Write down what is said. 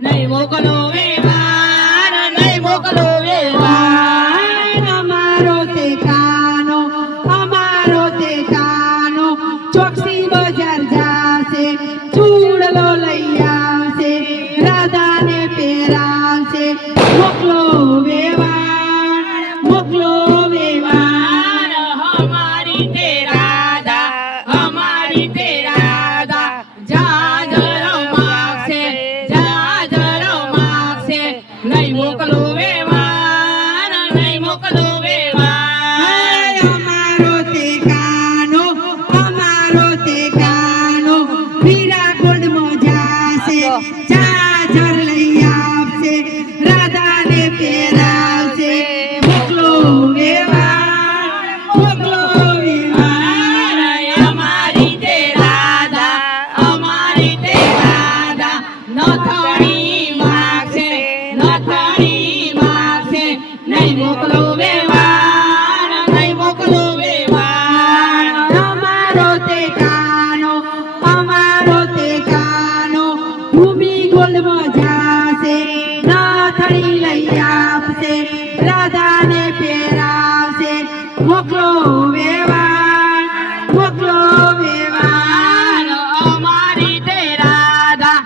નહીં મોકલો વેવાર નહીં મોકલો વેવાર અમારો તે કાનો ચોકસી બજાર જાશે ચૂડલો લઈ આવશે રાધાને પહેરાવશે મોકલો વેવાર અમારી તે રાધા જાજરો માગશે નહીં મોકલો વેવાર નહીં મોકલો વેવાર અમારો તે કાનો હીરા ગોલ્ડમાં જાશે ચાદર લઈ આવશે રાધાને પહેરાવશે મોકલો વેવાર અમારી તે રાધા નથણી માગશે નહીં મોકલો વેવાર નહીં મોકલો વેવાર અમારો તે કાનો ભૂમિ ગોલ્ડમાં જાશે નાથણી લઈ આપશે રાધાને પહેરાવશે મોકલો વેવાર અમારી તે રાધા